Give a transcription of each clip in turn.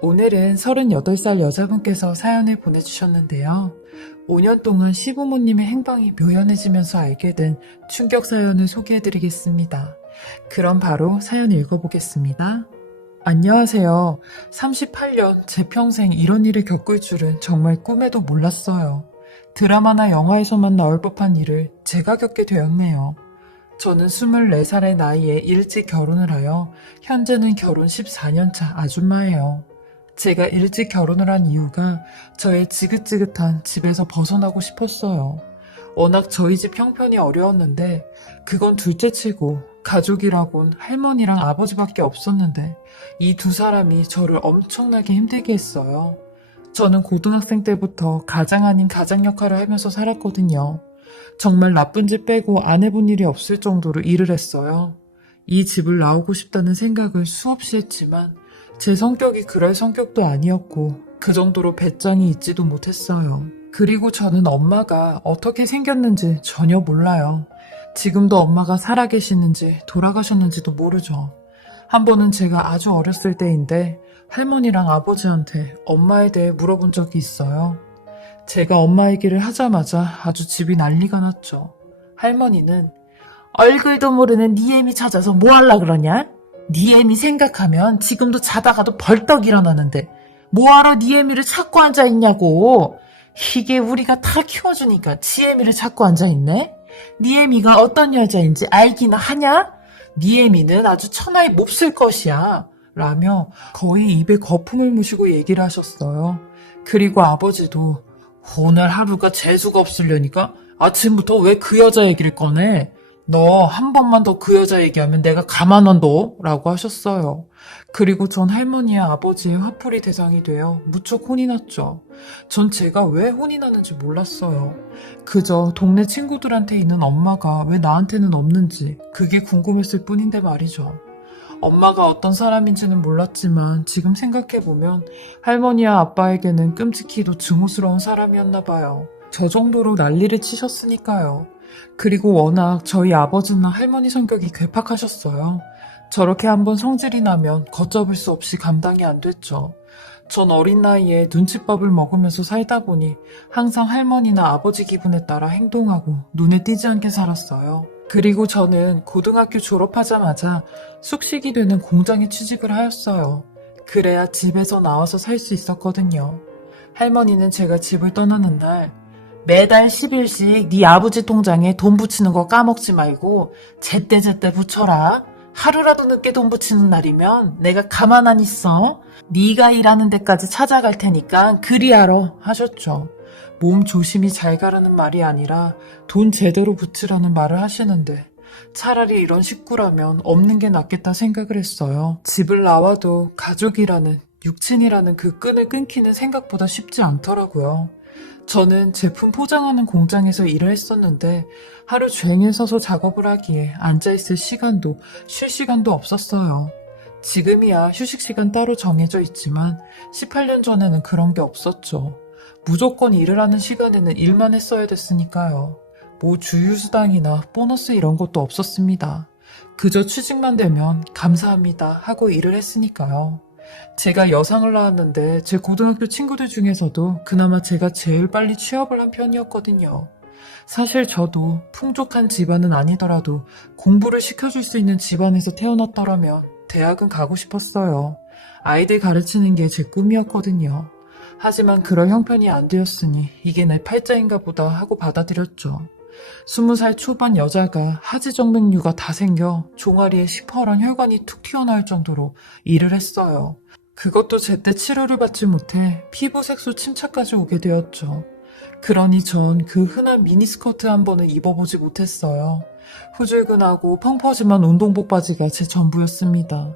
오늘은 38살 여자분께서 사연을 보내주셨는데요. 5년 동안 시부모님의 행방이 묘연해지면서 알게 된 충격 사연을 소개해드리겠습니다. 그럼 바로 사연 읽어보겠습니다. 안녕하세요. 38년 제 평생 이런 일을 겪을 줄은 정말 꿈에도 몰랐어요. 드라마나 영화에서만 나올 법한 일을 제가 겪게 되었네요. 저는 24살의 나이에 일찍 결혼을 하여 현재는 결혼 14년 차 아줌마예요. 제가 일찍 결혼을 한 이유가 저의 지긋지긋한 집에서 벗어나고 싶었어요. 워낙 저희 집 형편이 어려웠는데 그건 둘째치고 가족이라곤 할머니랑 아버지밖에 없었는데 이 두 사람이 저를 엄청나게 힘들게 했어요. 저는 고등학생 때부터 가장 아닌 가장 역할을 하면서 살았거든요. 정말 나쁜 짓 빼고 안 해본 일이 없을 정도로 일을 했어요. 이 집을 나오고 싶다는 생각을 수없이 했지만 제 성격이 그럴 성격도 아니었고 그 정도로 배짱이 있지도 못했어요. 그리고 저는 엄마가 어떻게 생겼는지 전혀 몰라요. 지금도 엄마가 살아계시는지 돌아가셨는지도 모르죠. 한 번은 제가 아주 어렸을 때인데 할머니랑 아버지한테 엄마에 대해 물어본 적이 있어요. 제가 엄마 얘기를 하자마자 아주 집이 난리가 났죠. 할머니는 얼굴도 모르는 네 애미 찾아서 뭐 하려 그러냐? 네 애미 생각하면 지금도 자다가도 벌떡 일어나는데 뭐하러 네 애미를 찾고 앉아있냐고. 이게 우리가 다 키워주니까 지 애미를 찾고 앉아있네? 네 애미가 어떤 여자인지 알기나 하냐? 네 애미는 아주 천하에 몹쓸 것이야 라며 거의 입에 거품을 무시고 얘기를 하셨어요. 그리고 아버지도 오늘 하루가 재수가 없으려니까 아침부터 왜 그 여자 얘기를 꺼내? 너 한 번만 더 그 여자 얘기하면 내가 가만 안 둬 라고 하셨어요. 그리고 전 할머니와 아버지의 화풀이 대상이 되어 무척 혼이 났죠. 전 제가 왜 혼이 나는지 몰랐어요. 그저 동네 친구들한테 있는 엄마가 왜 나한테는 없는지 그게 궁금했을 뿐인데 말이죠. 엄마가 어떤 사람인지는 몰랐지만 지금 생각해보면 할머니와 아빠에게는 끔찍히도 증오스러운 사람이었나 봐요. 저 정도로 난리를 치셨으니까요. 그리고 워낙 저희 아버지나 할머니 성격이 괴팍하셨어요. 저렇게 한번 성질이 나면 걷잡을 수 없이 감당이 안 됐죠. 전 어린 나이에 눈칫밥을 먹으면서 살다 보니 항상 할머니나 아버지 기분에 따라 행동하고 눈에 띄지 않게 살았어요. 그리고 저는 고등학교 졸업하자마자 숙식이 되는 공장에 취직을 하였어요. 그래야 집에서 나와서 살 수 있었거든요. 할머니는 제가 집을 떠나는 날 매달 10일씩 네 아버지 통장에 돈 붙이는 거 까먹지 말고 제때제때 붙여라. 하루라도 늦게 돈 붙이는 날이면 내가 가만 안 있어. 네가 일하는 데까지 찾아갈 테니까 그리하러 하셨죠. 몸 조심히 잘 가라는 말이 아니라 돈 제대로 붙이라는 말을 하시는데 차라리 이런 식구라면 없는 게 낫겠다 생각을 했어요. 집을 나와도 가족이라는 육친이라는 그 끈을 끊기는 생각보다 쉽지 않더라고요. 저는 제품 포장하는 공장에서 일을 했었는데 하루 종일 서서 작업을 하기에 앉아있을 시간도 쉴 시간도 없었어요. 지금이야 휴식 시간 따로 정해져 있지만 18년 전에는 그런 게 없었죠. 무조건 일을 하는 시간에는 일만 했어야 됐으니까요. 뭐 주휴수당이나 보너스 이런 것도 없었습니다. 그저 취직만 되면 감사합니다 하고 일을 했으니까요. 제가 여상을 낳았는데 제 고등학교 친구들 중에서도 그나마 제가 제일 빨리 취업을 한 편이었거든요. 사실 저도 풍족한 집안은 아니더라도 공부를 시켜줄 수 있는 집안에서 태어났더라면 대학은 가고 싶었어요. 아이들 가르치는 게 제 꿈이었거든요. 하지만 그럴 형편이 안 되었으니 이게 내 팔자인가 보다 하고 받아들였죠. 20살 초반 여자가 하지정맥류가 다 생겨 종아리에 시퍼런 혈관이 툭 튀어나올 정도로 일을 했어요. 그것도 제때 치료를 받지 못해 피부 색소 침착까지 오게 되었죠. 그러니 전 그 흔한 미니스커트 한 번을 입어보지 못했어요. 후줄근하고 펑퍼짐한 운동복 바지가 제 전부였습니다.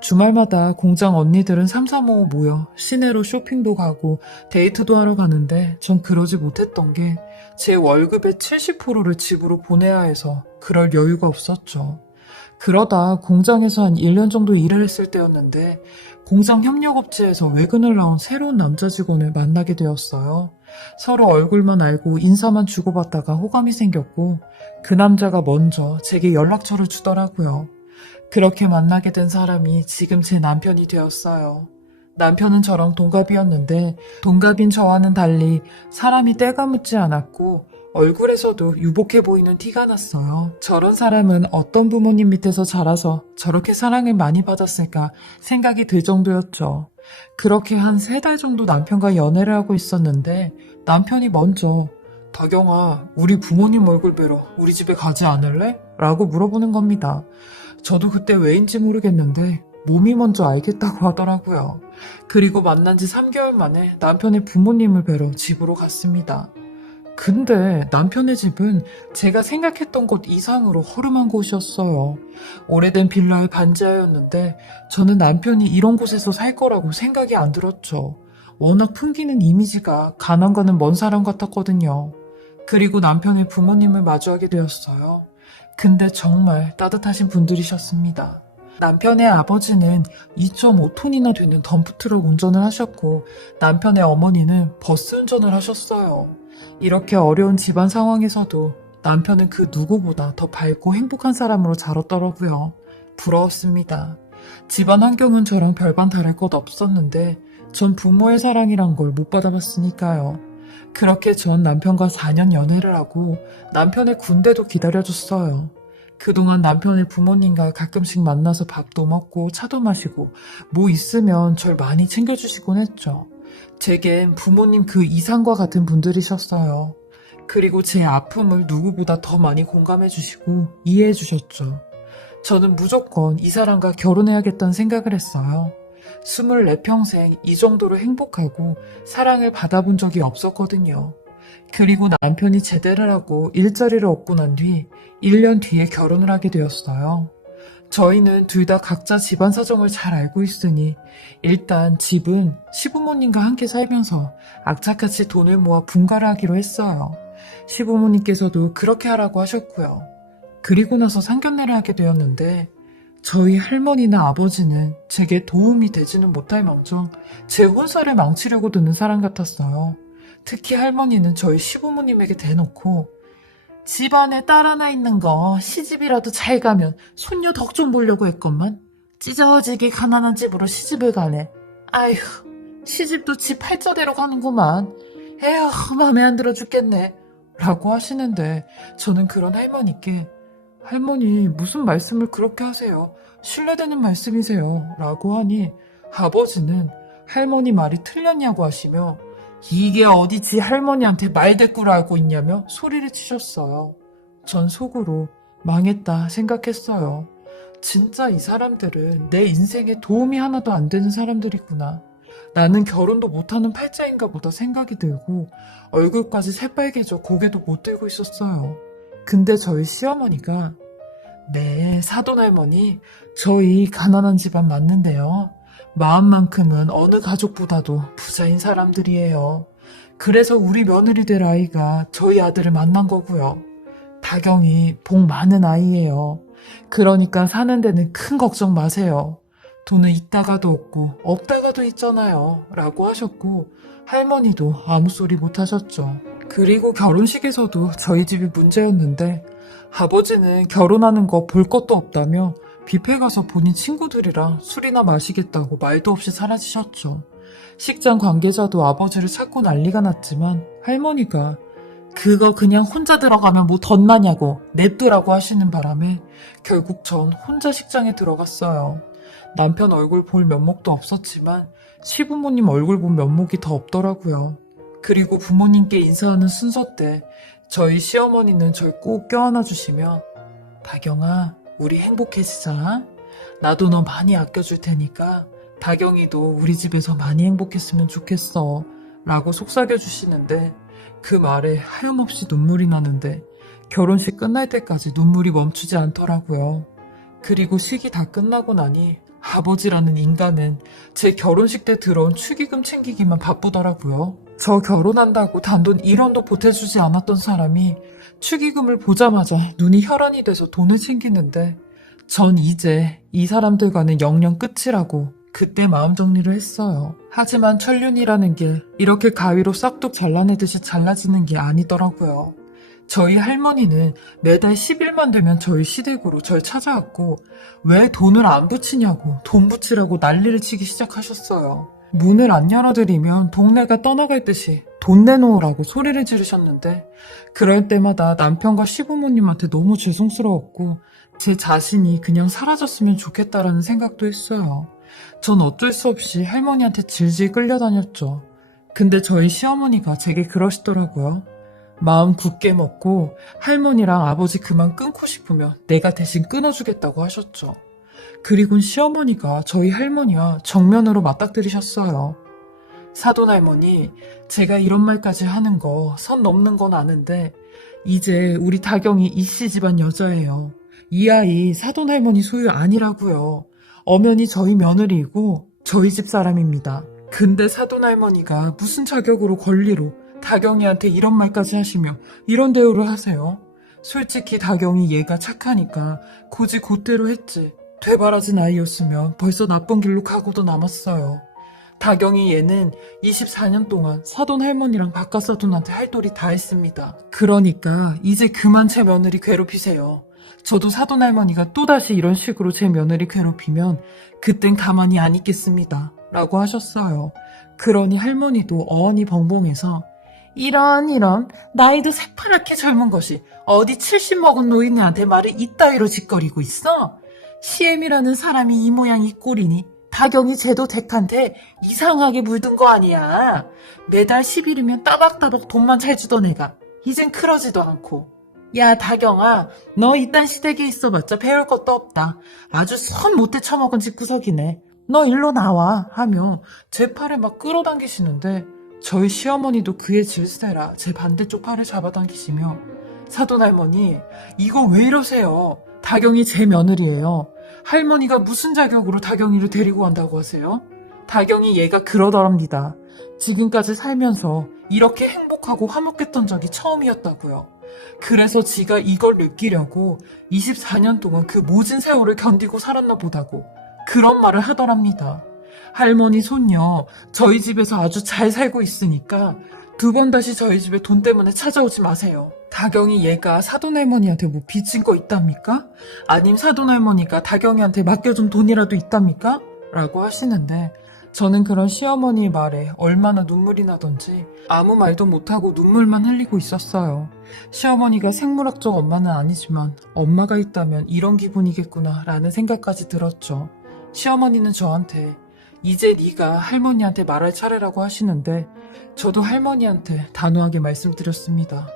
주말마다 공장 언니들은 삼삼오오 모여 시내로 쇼핑도 가고 데이트도 하러 가는데 전 그러지 못했던 게 제 월급의 70%를 집으로 보내야 해서 그럴 여유가 없었죠. 그러다 공장에서 한 1년 정도 일을 했을 때였는데 공장 협력업체에서 외근을 나온 새로운 남자 직원을 만나게 되었어요. 서로 얼굴만 알고 인사만 주고받다가 호감이 생겼고 그 남자가 먼저 제게 연락처를 주더라고요. 그렇게 만나게 된 사람이 지금 제 남편이 되었어요. 남편은 저랑 동갑이었는데 동갑인 저와는 달리 사람이 때가 묻지 않았고 얼굴에서도 유복해 보이는 티가 났어요. 저런 사람은 어떤 부모님 밑에서 자라서 저렇게 사랑을 많이 받았을까 생각이 들 정도였죠. 그렇게 한 3달 정도 남편과 연애를 하고 있었는데 남편이 먼저 다경아, 우리 부모님 얼굴 뵈러 우리 집에 가지 않을래? 라고 물어보는 겁니다. 저도 그때 왜인지 모르겠는데 몸이 먼저 알겠다고 하더라고요. 그리고 만난 지 3개월 만에 남편의 부모님을 뵈러 집으로 갔습니다. 근데 남편의 집은 제가 생각했던 곳 이상으로 허름한 곳이었어요. 오래된 빌라의 반지하였는데 저는 남편이 이런 곳에서 살 거라고 생각이 안 들었죠. 워낙 풍기는 이미지가 가난과는 먼 사람 같았거든요. 그리고 남편의 부모님을 마주하게 되었어요. 근데 정말 따뜻하신 분들이셨습니다. 남편의 아버지는 2.5톤이나 되는 덤프트럭 운전을 하셨고 남편의 어머니는 버스 운전을 하셨어요. 이렇게 어려운 집안 상황에서도 남편은 그 누구보다 더 밝고 행복한 사람으로 자랐더라고요. 부러웠습니다. 집안 환경은 저랑 별반 다를 것 없었는데 전 부모의 사랑이란 걸 못 받아봤으니까요. 그렇게 전 남편과 4년 연애를 하고 남편의 군대도 기다려줬어요. 그동안 남편의 부모님과 가끔씩 만나서 밥도 먹고 차도 마시고 뭐 있으면 절 많이 챙겨주시곤 했죠. 제겐 부모님 그 이상과 같은 분들이셨어요. 그리고 제 아픔을 누구보다 더 많이 공감해주시고 이해해주셨죠. 저는 무조건 이 사람과 결혼해야겠다는 생각을 했어요. 24평생 이 정도로 행복하고 사랑을 받아본 적이 없었거든요. 그리고 남편이 제대를 하고 일자리를 얻고 난 뒤 1년 뒤에 결혼을 하게 되었어요. 저희는 둘 다 각자 집안 사정을 잘 알고 있으니 일단 집은 시부모님과 함께 살면서 악착같이 돈을 모아 분가를 하기로 했어요. 시부모님께서도 그렇게 하라고 하셨고요. 그리고 나서 상견례를 하게 되었는데 저희 할머니나 아버지는 제게 도움이 되지는 못할 망정 제 혼사를 망치려고 드는 사람 같았어요. 특히 할머니는 저희 시부모님에게 대놓고 집안에 딸 하나 있는 거 시집이라도 잘 가면 손녀 덕 좀 보려고 했건만 찢어지게 가난한 집으로 시집을 가네. 아휴, 시집도 집 팔자대로 가는구만. 에휴, 마음에 안 들어 죽겠네. 라고 하시는데 저는 그런 할머니께 할머니 무슨 말씀을 그렇게 하세요? 신뢰되는 말씀이세요. 라고 하니 아버지는 할머니 말이 틀렸냐고 하시며 이게 어디 지 할머니한테 말대꾸를 알고 있냐며 소리를 치셨어요. 전 속으로 망했다 생각했어요. 진짜 이 사람들은 내 인생에 도움이 하나도 안 되는 사람들이구나. 나는 결혼도 못하는 팔자인가 보다 생각이 들고 얼굴까지 새빨개져 고개도 못 들고 있었어요. 근데 저희 시어머니가 네, 사돈할머니, 저희 가난한 집안 맞는데요. 마음만큼은 어느 가족보다도 부자인 사람들이에요. 그래서 우리 며느리 될 아이가 저희 아들을 만난 거고요. 다경이 복 많은 아이예요. 그러니까 사는 데는 큰 걱정 마세요. 돈은 있다가도 없고 없다가도 있잖아요. 라고 하셨고 할머니도 아무 소리 못 하셨죠. 그리고 결혼식에서도 저희 집이 문제였는데 아버지는 결혼하는 거 볼 것도 없다며 뷔페 가서 본인 친구들이랑 술이나 마시겠다고 말도 없이 사라지셨죠. 식장 관계자도 아버지를 찾고 난리가 났지만 할머니가 그거 그냥 혼자 들어가면 뭐 덧나냐고 냅두라고 하시는 바람에 결국 전 혼자 식장에 들어갔어요. 남편 얼굴 볼 면목도 없었지만 시부모님 얼굴 본 면목이 더 없더라고요. 그리고 부모님께 인사하는 순서 때 저희 시어머니는 절 꼭 껴안아 주시며 다경아 우리 행복해지자. 나도 너 많이 아껴줄 테니까 다경이도 우리 집에서 많이 행복했으면 좋겠어 라고 속삭여 주시는데 그 말에 하염없이 눈물이 나는데 결혼식 끝날 때까지 눈물이 멈추지 않더라고요. 그리고 식이 다 끝나고 나니 아버지라는 인간은 제 결혼식 때 들어온 축의금 챙기기만 바쁘더라고요. 저 결혼한다고 단돈 1원도 보태주지 않았던 사람이 축의금을 보자마자 눈이 혈안이 돼서 돈을 챙기는데 전 이제 이 사람들과는 영영 끝이라고 그때 마음 정리를 했어요. 하지만 천륜이라는 게 이렇게 가위로 싹둑 잘라내듯이 잘라지는 게 아니더라고요. 저희 할머니는 매달 10일만 되면 저희 시댁으로 절 찾아왔고 왜 돈을 안 붙이냐고 돈 붙이라고 난리를 치기 시작하셨어요. 문을 안 열어드리면 동네가 떠나갈 듯이 돈 내놓으라고 소리를 지르셨는데 그럴 때마다 남편과 시부모님한테 너무 죄송스러웠고 제 자신이 그냥 사라졌으면 좋겠다라는 생각도 했어요. 전 어쩔 수 없이 할머니한테 질질 끌려다녔죠. 근데 저희 시어머니가 제게 그러시더라고요. 마음 굳게 먹고 할머니랑 아버지 그만 끊고 싶으면 내가 대신 끊어주겠다고 하셨죠. 그리곤 시어머니가 저희 할머니와 정면으로 맞닥뜨리셨어요. 사돈할머니, 제가 이런 말까지 하는 거 선 넘는 건 아는데 이제 우리 다경이 이씨 집안 여자예요. 이 아이 사돈할머니 소유 아니라고요. 엄연히 저희 며느리이고 저희 집 사람입니다. 근데 사돈할머니가 무슨 자격으로 권리로 다경이한테 이런 말까지 하시며 이런 대우를 하세요? 솔직히 다경이 얘가 착하니까 굳이 곧대로 했지. 되바라진 아이였으면 벌써 나쁜 길로 가고도 남았어요. 다경이 얘는 24년 동안 사돈 할머니랑 바깥사돈한테 할 도리 다 했습니다. 그러니까 이제 그만 제 며느리 괴롭히세요. 저도 사돈 할머니가 또다시 이런 식으로 제 며느리 괴롭히면 그땐 가만히 안 있겠습니다. 라고 하셨어요. 그러니 할머니도 어언이 벙벙해서 이런 나이도 새파랗게 젊은 것이 어디 70 먹은 노인네한테 말을 이따위로 짓거리고 있어? 시엠이라는 사람이 이 모양 이 꼴이니 다경이 쟤도 댁한테 이상하게 물든 거 아니야. 매달 10일이면 따박따박 돈만 잘 주던 애가 이젠 그러지도 않고. 야 다경아, 너 이딴 시댁에 있어봤자 배울 것도 없다. 아주 손 못돼 처먹은 집구석이네. 너 일로 나와 하며 제 팔을 막 끌어당기시는데 저희 시어머니도 그의 질세라 제 반대쪽 팔을 잡아당기시며 사돈할머니, 이거 왜 이러세요? 다경이 제 며느리예요. 할머니가 무슨 자격으로 다경이를 데리고 간다고 하세요? 다경이 얘가 그러더랍니다. 지금까지 살면서 이렇게 행복하고 화목했던 적이 처음이었다고요. 그래서 지가 이걸 느끼려고 24년 동안 그 모진 세월을 견디고 살았나 보다고 그런 말을 하더랍니다. 할머니 손녀 저희 집에서 아주 잘 살고 있으니까 두 번 다시 저희 집에 돈 때문에 찾아오지 마세요. 다경이 얘가 사돈할머니한테 뭐 빚진 거 있답니까? 아님 사돈할머니가 다경이한테 맡겨준 돈이라도 있답니까? 라고 하시는데 저는 그런 시어머니의 말에 얼마나 눈물이 나던지 아무 말도 못하고 눈물만 흘리고 있었어요. 시어머니가 생물학적 엄마는 아니지만 엄마가 있다면 이런 기분이겠구나 라는 생각까지 들었죠. 시어머니는 저한테 이제 네가 할머니한테 말할 차례라고 하시는데 저도 할머니한테 단호하게 말씀드렸습니다.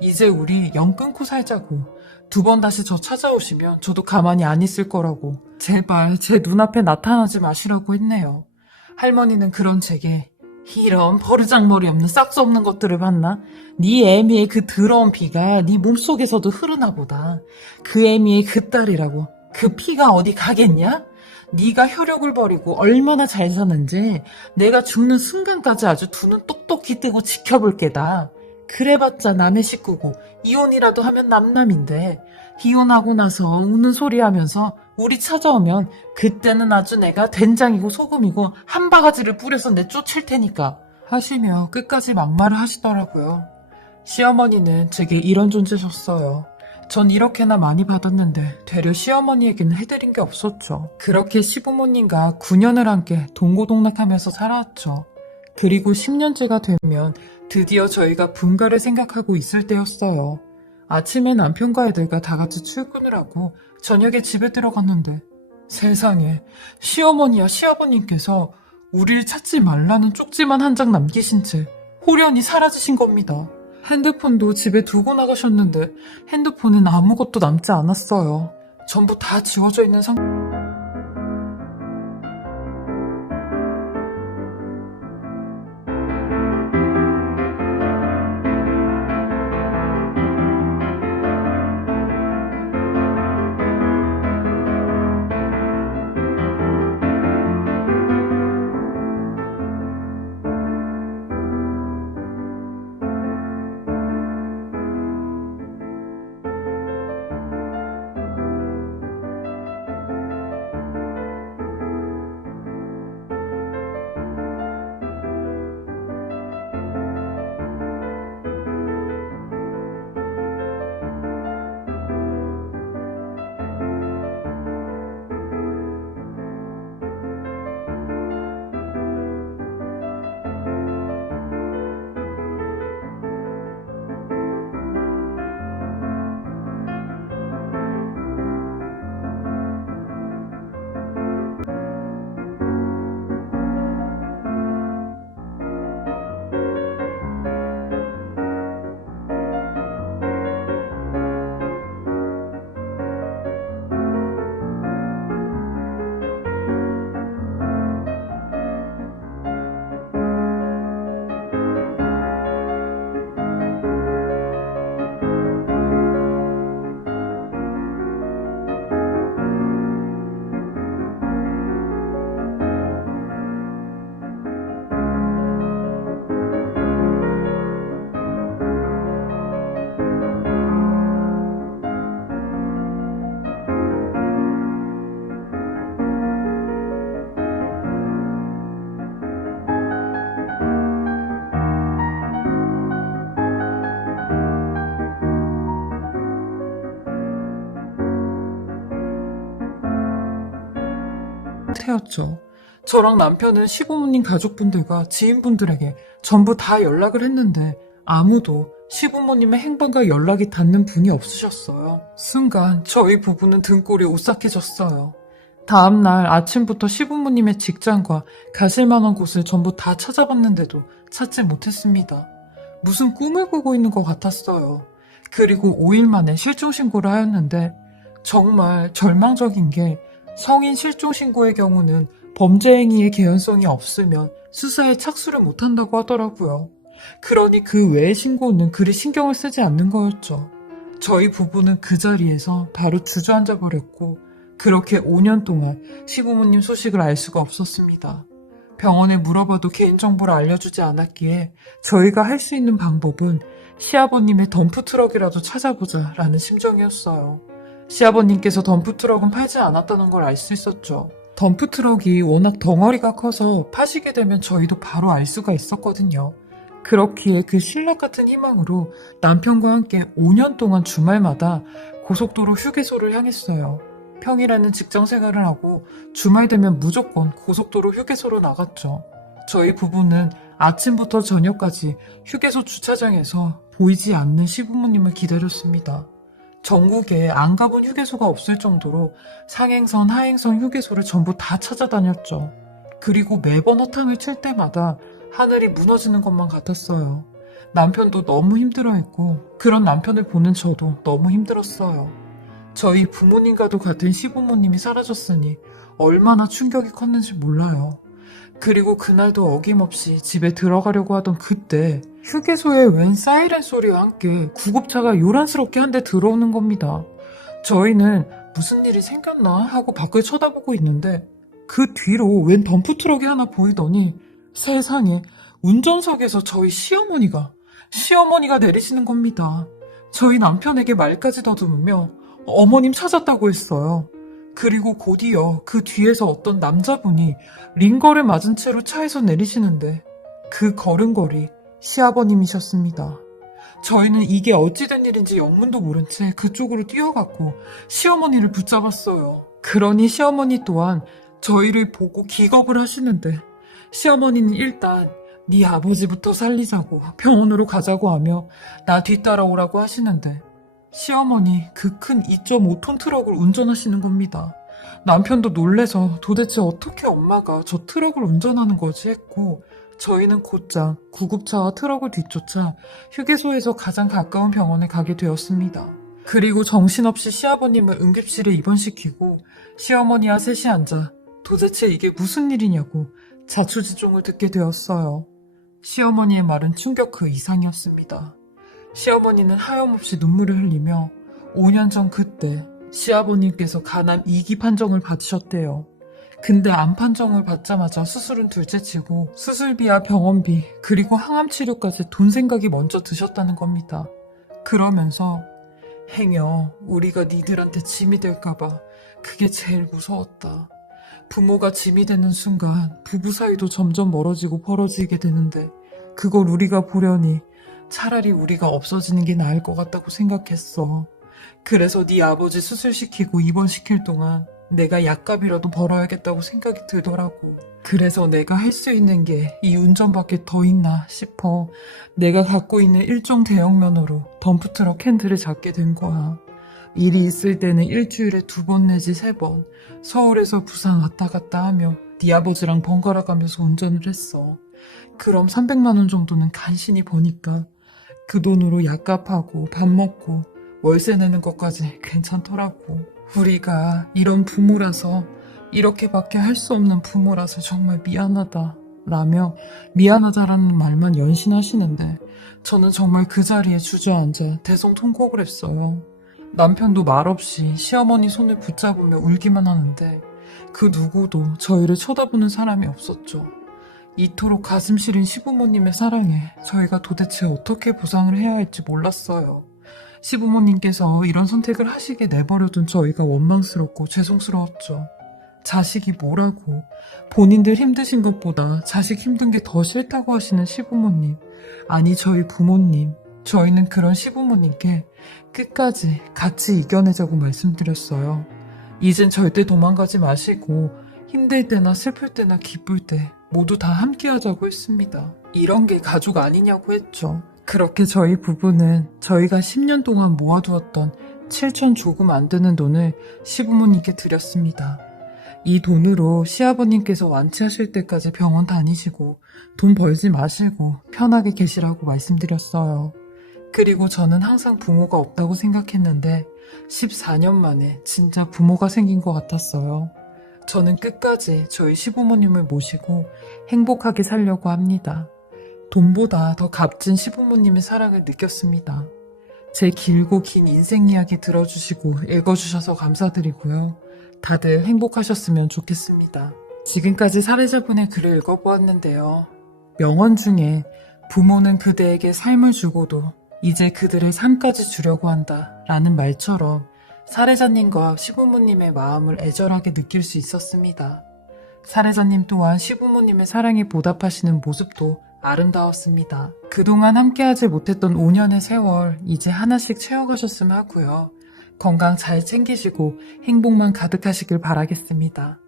이제 우리 영 끊고 살자고. 두 번 다시 저 찾아오시면 저도 가만히 안 있을 거라고. 제발 제 눈앞에 나타나지 마시라고 했네요. 할머니는 그런 제게 이런 버르장머리 없는 싹수 없는 것들을 봤나? 네 애미의 그 더러운 피가 네 몸속에서도 흐르나 보다. 그 애미의 그 딸이라고. 그 피가 어디 가겠냐? 네가 혈육을 버리고 얼마나 잘 사는지 내가 죽는 순간까지 아주 두 눈 똑똑히 뜨고 지켜볼 게다. 그래봤자 남의 식구고 이혼이라도 하면 남남인데 이혼하고 나서 우는 소리 하면서 우리 찾아오면 그때는 아주 내가 된장이고 소금이고 한 바가지를 뿌려서 내쫓을 테니까 하시며 끝까지 막말을 하시더라고요. 시어머니는 제게 이런 존재셨어요. 전 이렇게나 많이 받았는데 되려 시어머니에게는 해드린 게 없었죠. 그렇게 시부모님과 9년을 함께 동고동락하면서 살아왔죠. 그리고 10년째가 되면 드디어 저희가 분가를 생각하고 있을 때였어요. 아침에 남편과 애들과 다 같이 출근을 하고 저녁에 집에 들어갔는데 세상에 시어머니와 시아버님께서 우리를 찾지 말라는 쪽지만 한 장 남기신 채 호련히 사라지신 겁니다. 핸드폰도 집에 두고 나가셨는데 핸드폰엔 아무것도 남지 않았어요. 전부 다 지워져 있는 상태. 태였죠. 저랑 남편은 시부모님 가족분들과 지인분들에게 전부 다 연락을 했는데 아무도 시부모님의 행방과 연락이 닿는 분이 없으셨어요. 순간 저희 부부는 등골이 오싹해졌어요. 다음날 아침부터 시부모님의 직장과 가실 만한 곳을 전부 다 찾아봤는데도 찾지 못했습니다. 무슨 꿈을 꾸고 있는 것 같았어요. 그리고 5일 만에 실종신고를 하였는데 정말 절망적인 게 성인 실종신고의 경우는 범죄 행위의 개연성이 없으면 수사에 착수를 못한다고 하더라고요. 그러니 그 외의 신고는 그리 신경을 쓰지 않는 거였죠. 저희 부부는 그 자리에서 바로 주저앉아 버렸고 그렇게 5년 동안 시부모님 소식을 알 수가 없었습니다. 병원에 물어봐도 개인정보를 알려주지 않았기에 저희가 할 수 있는 방법은 시아버님의 덤프트럭이라도 찾아보자 라는 심정이었어요. 시아버님께서 덤프트럭은 팔지 않았다는 걸 알 수 있었죠. 덤프트럭이 워낙 덩어리가 커서 파시게 되면 저희도 바로 알 수가 있었거든요. 그렇기에 그 신락 같은 희망으로 남편과 함께 5년 동안 주말마다 고속도로 휴게소를 향했어요. 평일에는 직장 생활을 하고 주말 되면 무조건 고속도로 휴게소로 나갔죠. 저희 부부는 아침부터 저녁까지 휴게소 주차장에서 보이지 않는 시부모님을 기다렸습니다. 전국에 안 가본 휴게소가 없을 정도로 상행선, 하행선 휴게소를 전부 다 찾아다녔죠. 그리고 매번 허탕을 칠 때마다 하늘이 무너지는 것만 같았어요. 남편도 너무 힘들어했고 그런 남편을 보는 저도 너무 힘들었어요. 저희 부모님과도 같은 시부모님이 사라졌으니 얼마나 충격이 컸는지 몰라요. 그리고 그날도 어김없이 집에 들어가려고 하던 그때 휴게소에 웬 사이렌 소리와 함께 구급차가 요란스럽게 한 대 들어오는 겁니다. 저희는 무슨 일이 생겼나 하고 밖을 쳐다보고 있는데 그 뒤로 웬 덤프트럭이 하나 보이더니 세상에 운전석에서 저희 시어머니가 내리시는 겁니다. 저희 남편에게 말까지 더듬으며 어머님 찾았다고 했어요. 그리고 곧이어 그 뒤에서 어떤 남자분이 링거를 맞은 채로 차에서 내리시는데 그 걸음걸이 시아버님이셨습니다. 저희는 이게 어찌된 일인지 영문도 모른 채 그쪽으로 뛰어갔고 시어머니를 붙잡았어요. 그러니 시어머니 또한 저희를 보고 기겁을 하시는데 시어머니는 일단 네 아버지부터 살리자고 병원으로 가자고 하며 나 뒤따라오라고 하시는데 시어머니 그 큰 2.5톤 트럭을 운전하시는 겁니다. 남편도 놀래서 도대체 어떻게 엄마가 저 트럭을 운전하는 거지 했고 저희는 곧장 구급차와 트럭을 뒤쫓아 휴게소에서 가장 가까운 병원에 가게 되었습니다. 그리고 정신없이 시아버님을 응급실에 입원시키고 시어머니와 셋이 앉아 도대체 이게 무슨 일이냐고 자초지종을 듣게 되었어요. 시어머니의 말은 충격 그 이상이었습니다. 시어머니는 하염없이 눈물을 흘리며 5년 전 그때 시아버님께서 간암 2기 판정을 받으셨대요. 근데 암 판정을 받자마자 수술은 둘째치고 수술비와 병원비 그리고 항암 치료까지 돈 생각이 먼저 드셨다는 겁니다. 그러면서 행여 우리가 니들한테 짐이 될까봐 그게 제일 무서웠다. 부모가 짐이 되는 순간 부부 사이도 점점 멀어지고 벌어지게 되는데 그걸 우리가 보려니 차라리 우리가 없어지는 게 나을 것 같다고 생각했어. 그래서 네 아버지 수술시키고 입원시킬 동안 내가 약값이라도 벌어야겠다고 생각이 들더라고. 그래서 내가 할 수 있는 게 이 운전밖에 더 있나 싶어 내가 갖고 있는 일종 대형면허로 덤프트럭 핸들을 잡게 된 거야. 일이 있을 때는 일주일에 2번 내지 3번 서울에서 부산 왔다 갔다 하며 네 아버지랑 번갈아 가면서 운전을 했어. 그럼 300만 원 정도는 간신히 버니까 그 돈으로 약값하고 밥 먹고 월세 내는 것까지 괜찮더라고. 우리가 이런 부모라서 이렇게밖에 할 수 없는 부모라서 정말 미안하다 라며 미안하다라는 말만 연신하시는데 저는 정말 그 자리에 주저앉아 대성통곡을 했어요. 남편도 말없이 시어머니 손을 붙잡으며 울기만 하는데 그 누구도 저희를 쳐다보는 사람이 없었죠. 이토록 가슴 시린 시부모님의 사랑에 저희가 도대체 어떻게 보상을 해야 할지 몰랐어요. 시부모님께서 이런 선택을 하시게 내버려둔 저희가 원망스럽고 죄송스러웠죠. 자식이 뭐라고 본인들 힘드신 것보다 자식 힘든 게 더 싫다고 하시는 시부모님, 아니 저희 부모님, 저희는 그런 시부모님께 끝까지 같이 이겨내자고 말씀드렸어요. 이젠 절대 도망가지 마시고 힘들 때나 슬플 때나 기쁠 때 모두 다 함께 하자고 했습니다. 이런 게 가족 아니냐고 했죠. 그렇게 저희 부부는 저희가 10년 동안 모아두었던 7천 조금 안 되는 돈을 시부모님께 드렸습니다. 이 돈으로 시아버님께서 완치하실 때까지 병원 다니시고 돈 벌지 마시고 편하게 계시라고 말씀드렸어요. 그리고 저는 항상 부모가 없다고 생각했는데 14년 만에 진짜 부모가 생긴 것 같았어요. 저는 끝까지 저희 시부모님을 모시고 행복하게 살려고 합니다. 돈보다 더 값진 시부모님의 사랑을 느꼈습니다. 제 길고 긴 인생 이야기 들어주시고 읽어주셔서 감사드리고요. 다들 행복하셨으면 좋겠습니다. 지금까지 사례자분의 글을 읽어보았는데요. 명언 중에 부모는 그대에게 삶을 주고도 이제 그들의 삶까지 주려고 한다 라는 말처럼 사례자님과 시부모님의 마음을 애절하게 느낄 수 있었습니다. 사례자님 또한 시부모님의 사랑에 보답하시는 모습도 아름다웠습니다. 그동안 함께하지 못했던 5년의 세월 이제 하나씩 채워가셨으면 하고요. 건강 잘 챙기시고 행복만 가득하시길 바라겠습니다.